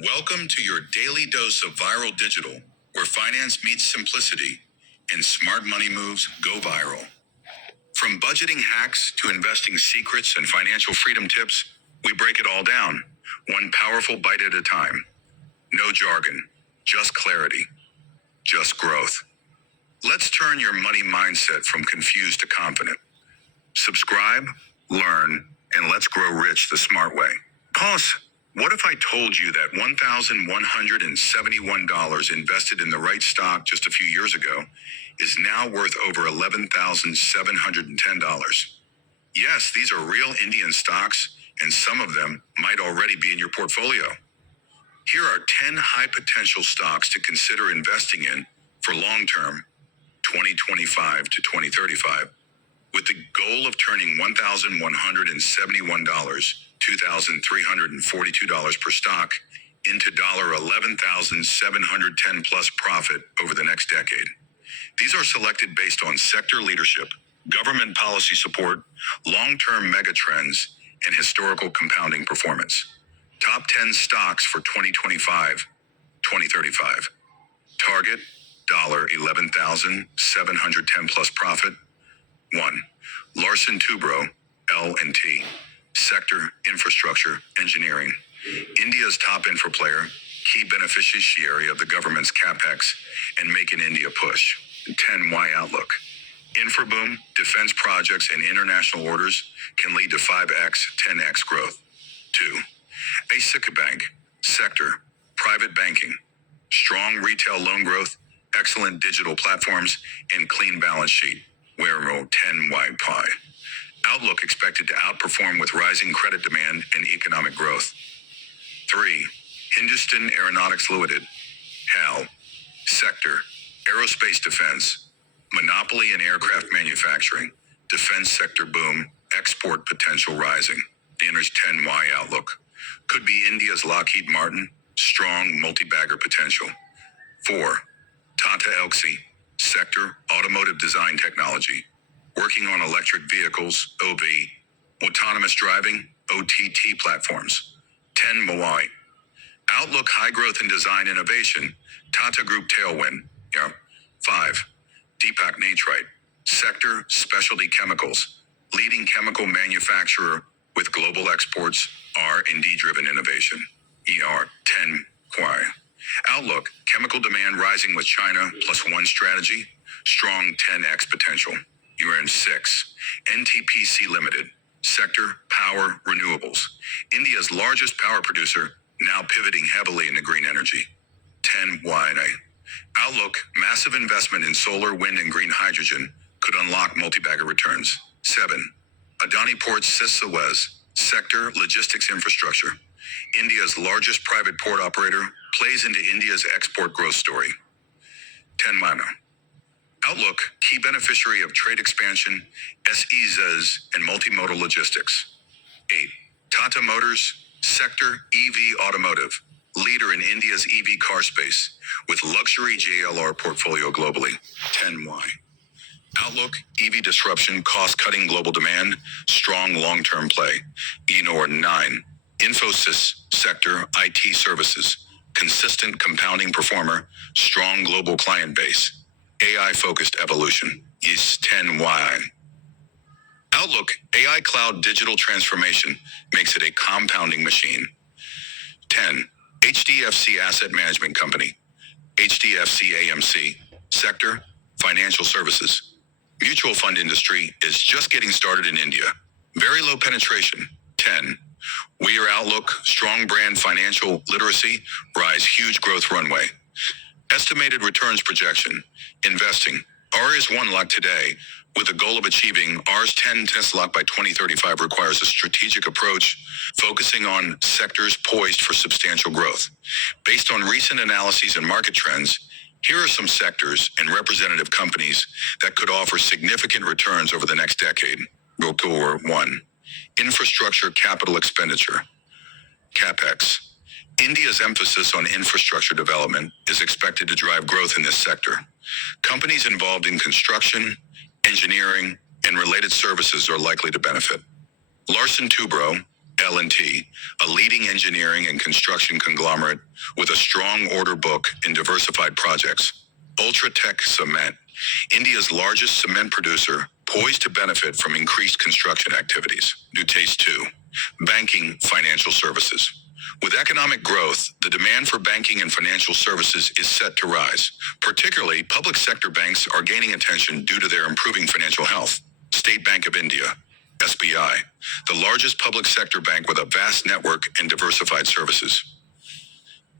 Welcome to your daily dose of viral digital, where finance meets simplicity and smart money moves go viral. From budgeting hacks to investing secrets and financial freedom tips, we break it all down, one powerful bite at a time. No jargon, just clarity, just growth. Let's turn your money mindset from confused to confident. Subscribe, learn, and let's grow rich the smart way. Pause. What if I told you that $1,171 invested in the right stock just a few years ago is now worth over $11,710? Yes, these are real Indian stocks, and some of them might already be in your portfolio. Here are 10 high potential stocks to consider investing in for long term, 2025 to 2035, with the goal of turning $1,171, $2,342 per stock, into $11,710 plus profit over the next decade. These are selected based on sector leadership, government policy support, long-term mega trends, and historical compounding performance. Top 10 stocks for 2025-2035. Target, $11,710 plus profit. 1. Larsen Toubro, L&T. Sector, infrastructure, engineering. India's top infra player, key beneficiary of the government's capex and Make in India push. 10Y outlook. Infra boom, defense projects, and international orders can lead to 5x, 10x growth. 2. Asica Bank. Sector, private banking. Strong retail loan growth, excellent digital platforms, and clean balance sheet. Where 10Y pie. Outlook expected to outperform with rising credit demand and economic growth. 3. Hindustan Aeronautics Limited. HAL. Sector, aerospace defense. Monopoly in aircraft manufacturing. Defense sector boom, export potential rising. Danner's 10Y outlook. Could be India's Lockheed Martin, strong multi-bagger potential. 4. Tata Elxsi. Sector, automotive design technology. Working on electric vehicles, OV, autonomous driving, OTT platforms. 10 Mawai. Outlook high growth and design innovation, Tata Group tailwind. 5. Deepak Nitrite. Sector, specialty chemicals. Leading chemical manufacturer with global exports, R&D driven innovation. 10 Kwai. Outlook, chemical demand rising with China +1 strategy, strong 10x potential. 6. NTPC Limited. Sector, power, renewables. India's largest power producer, now pivoting heavily into green energy. 10 YNA. Outlook, massive investment in solar, wind, and green hydrogen could unlock multi-bagger returns. 7. Adani Ports Suez. Sector, logistics infrastructure. India's largest private port operator plays into India's export growth story. 10 Mana. Outlook, key beneficiary of trade expansion, SEZs, and multimodal logistics. 8. Tata Motors. Sector, EV automotive. Leader in India's EV car space, with luxury JLR portfolio globally. 10Y. Outlook, EV disruption, cost-cutting global demand, strong long-term play. 9. Infosys. Sector, IT services. Consistent compounding performer, strong global client base. AI-focused evolution. 10Y. Outlook, AI cloud digital transformation makes it a compounding machine. 10. HDFC Asset Management Company. HDFC AMC. Sector, financial services. Mutual fund industry is just getting started in India. Very low penetration. 10. Weir Outlook, strong brand financial literacy, rise huge growth runway. Estimated returns projection. Investing. R is 1 lakh today, with a goal of achieving R's 10 lakh by 2035 requires a strategic approach, focusing on sectors poised for substantial growth. Based on recent analyses and market trends, here are some sectors and representative companies that could offer significant returns over the next decade. 1. Infrastructure capital expenditure. CapEx. India's emphasis on infrastructure development is expected to drive growth in this sector. Companies involved in construction, engineering, and related services are likely to benefit. Larsen Toubro, L&T, a leading engineering and construction conglomerate with a strong order book and diversified projects. Ultratech Cement, India's largest cement producer, poised to benefit from increased construction activities. Nutace 2, banking, financial services. With economic growth, the demand for banking and financial services is set to rise. Particularly, public sector banks are gaining attention due to their improving financial health. State Bank of India, SBI, the largest public sector bank with a vast network and diversified services.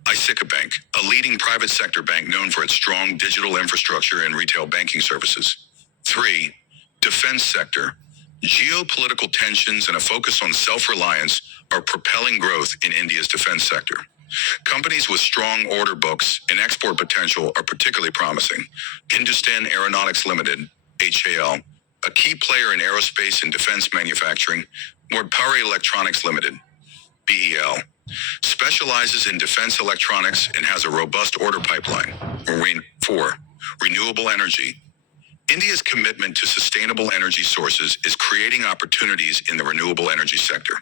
ICICA Bank, a leading private sector bank known for its strong digital infrastructure and retail banking services. 3. Defense sector. Geopolitical tensions and a focus on self-reliance are propelling growth in India's defense sector. Companies with strong order books and export potential are particularly promising. Hindustan Aeronautics Limited, HAL, a key player in aerospace and defense manufacturing. Power Electronics Limited, BEL, specializes in defense electronics and has a robust order pipeline. 4. Renewable energy. India's commitment to sustainable energy sources is creating opportunities in the renewable energy sector.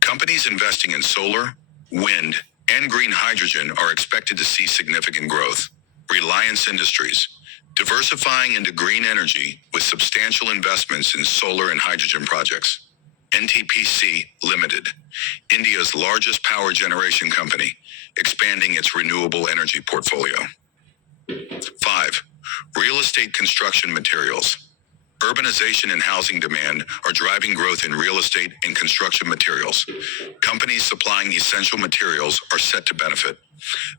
Companies investing in solar, wind, and green hydrogen are expected to see significant growth. Reliance Industries, diversifying into green energy with substantial investments in solar and hydrogen projects. NTPC Limited, India's largest power generation company, expanding its renewable energy portfolio. 5. Real estate construction materials. Urbanization and housing demand are driving growth in real estate and construction materials. Companies supplying essential materials are set to benefit.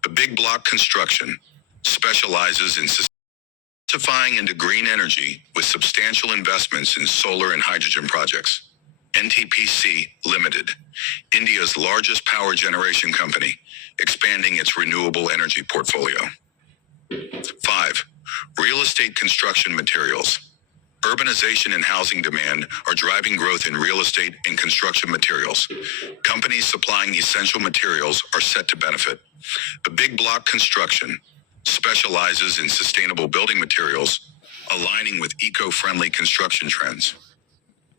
The Big Block Construction specializes in diversifying into green energy with substantial investments in solar and hydrogen projects. NTPC Limited, India's largest power generation company, expanding its renewable energy portfolio. 5. Real estate construction materials. Urbanization and housing demand are driving growth in real estate and construction materials. Companies supplying essential materials are set to benefit. The Big Block Construction specializes in sustainable building materials, aligning with eco-friendly construction trends.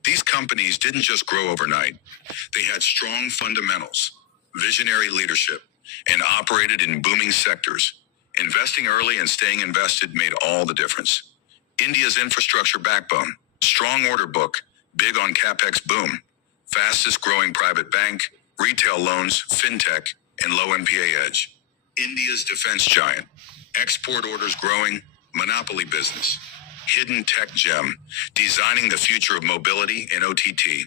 These companies didn't just grow overnight. They had strong fundamentals, visionary leadership, and operated in booming sectors. Investing early and staying invested made all the difference. India's infrastructure backbone, strong order book, big on capex boom, fastest growing private bank, retail loans, fintech, and low NPA edge. India's defense giant, export orders growing, monopoly business. Hidden tech gem, designing the future of mobility and OTT.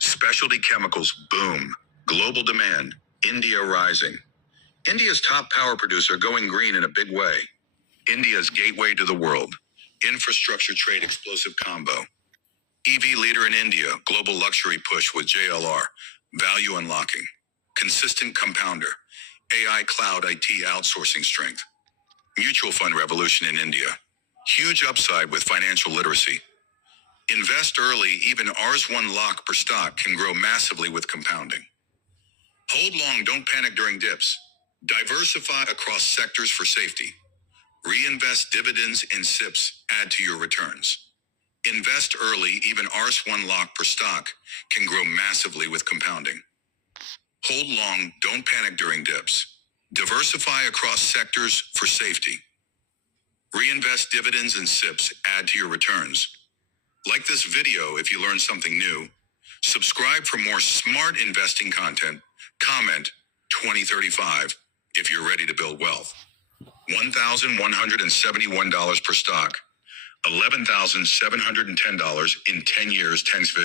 Specialty chemicals boom, global demand, India rising. India's top power producer going green in a big way. India's gateway to the world. Infrastructure trade explosive combo. EV leader in India, global luxury push with JLR. Value unlocking. Consistent compounder. AI cloud IT outsourcing strength. Mutual fund revolution in India. Huge upside with financial literacy. Invest early, even Rs1 lakh per stock can grow massively with compounding. Hold long, don't panic during dips. Diversify across sectors for safety. Reinvest dividends in SIPs, add to your returns. Invest early, even Rs1 lakh per stock can grow massively with compounding. Hold long, don't panic during dips. Diversify across sectors for safety. Reinvest dividends in SIPs, add to your returns. Like this video if you learned something new. Subscribe for more smart investing content. Comment 2035 if you're ready to build wealth. $1,171 per stock. $11,710 in 10 years. Thanks.